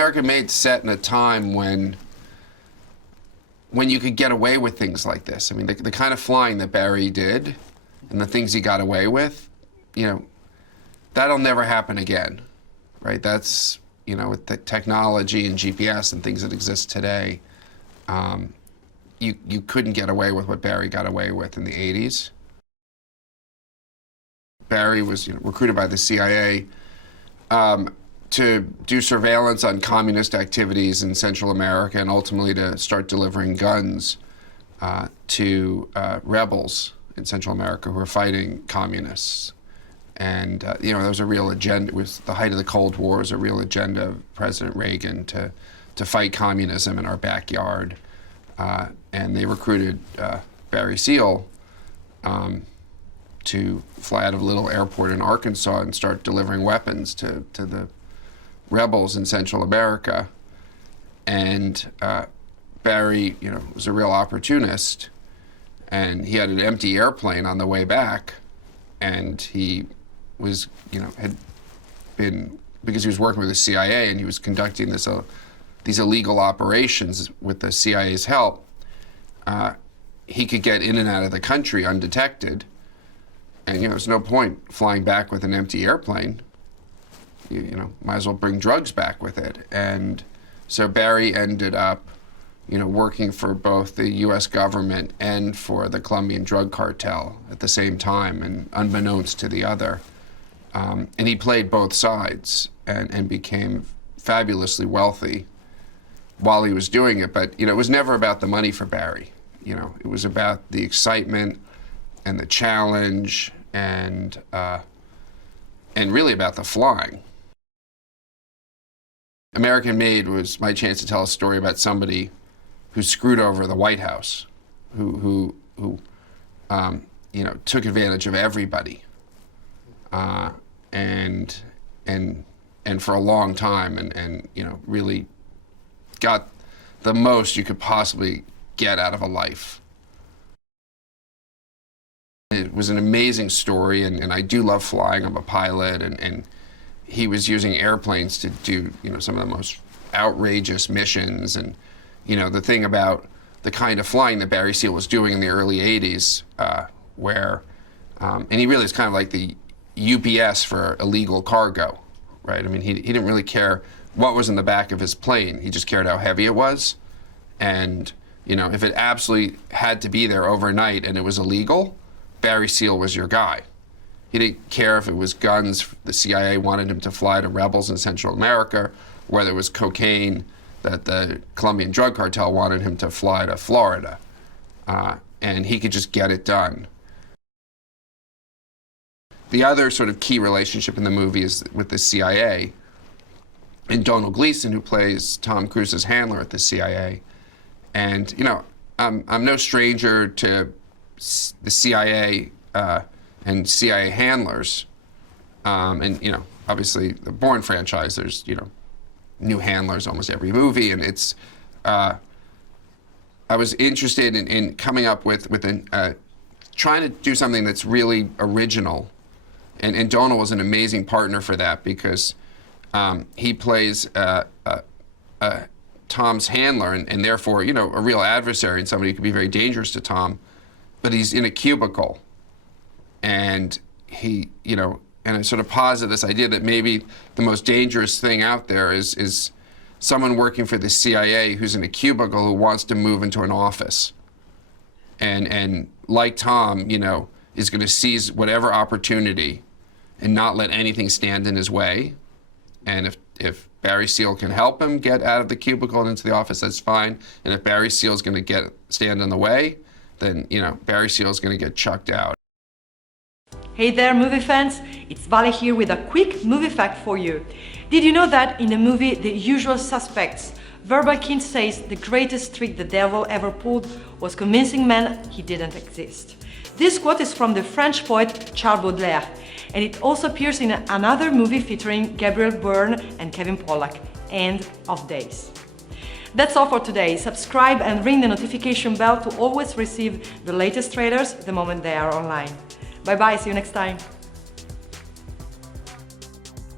American Made set in a time when you could get away with things like this. I mean, the kind of flying that Barry did and the things he got away with, you know, that'll never happen again, right? That's, you know, with the technology and GPS and things that exist today, you couldn't get away with what Barry got away with in the 80s. Barry was, you know, recruited by the CIA to do surveillance on communist activities in Central America and ultimately to start delivering guns to rebels in Central America who were fighting communists. And you know, there was a real agenda. It was the height of the Cold War. It was a real agenda of President Reagan to fight communism in our backyard. And they recruited Barry Seal to fly out of a little airport in Arkansas and start delivering weapons to the rebels in Central America. And Barry, you know, was a real opportunist, and he had an empty airplane on the way back, and he was, you know, had been, because he was working with the CIA and he was conducting this these illegal operations with the CIA's help, he could get in and out of the country undetected. And, you know, there's no point flying back with an empty airplane. You know, might as well bring drugs back with it. And so Barry ended up, you know, working for both the U.S. government and for the Colombian drug cartel at the same time, and unbeknownst to the other. And he played both sides and became fabulously wealthy while he was doing it. But, you know, it was never about the money for Barry. You know, it was about the excitement and the challenge and really about the flying. American Made was my chance to tell a story about somebody who screwed over the White House, who you know, took advantage of everybody, and for a long time, and you know, really got the most you could possibly get out of a life. It was an amazing story, and I do love flying. I'm a pilot, and he was using airplanes to do, you know, some of the most outrageous missions. And, you know, the thing about the kind of flying that Barry Seal was doing in the early 80s, where, and he really is kind of like the UPS for illegal cargo, right? I mean, he didn't really care what was in the back of his plane. He just cared how heavy it was. And, you know, if it absolutely had to be there overnight and it was illegal, Barry Seal was your guy. He didn't care if it was guns the CIA wanted him to fly to rebels in Central America, whether it was cocaine that the Colombian drug cartel wanted him to fly to Florida. And he could just get it done. The other sort of key relationship in the movie is with the CIA and Donald Gleason, who plays Tom Cruise's handler at the CIA. And, you know, I'm no stranger to the CIA and CIA handlers. And, you know, obviously the Bourne franchise, there's, you know, new handlers almost every movie. And it's, I was interested in coming up with trying to do something that's really original. And Donald was an amazing partner for that, because he plays Tom's handler, and therefore, you know, a real adversary and somebody who could be very dangerous to Tom. But he's in a cubicle, and he, you know, and I sort of posit this idea that maybe the most dangerous thing out there is someone working for the CIA who's in a cubicle who wants to move into an office, and like Tom, you know, is going to seize whatever opportunity and not let anything stand in his way. And if Barry Seal can help him get out of the cubicle and into the office, that's fine. And if Barry Seal's going to stand in the way, then, you know, Barry Seal's going to get chucked out. Hey there, movie fans! It's Vale here with a quick movie fact for you. Did you know that in the movie The Usual Suspects, Verbal Kint says the greatest trick the devil ever pulled was convincing men he didn't exist? This quote is from the French poet Charles Baudelaire, and it also appears in another movie featuring Gabriel Byrne and Kevin Pollak, End of Days. That's all for today. Subscribe and ring the notification bell to always receive the latest trailers the moment they are online. Bye bye, see you next time.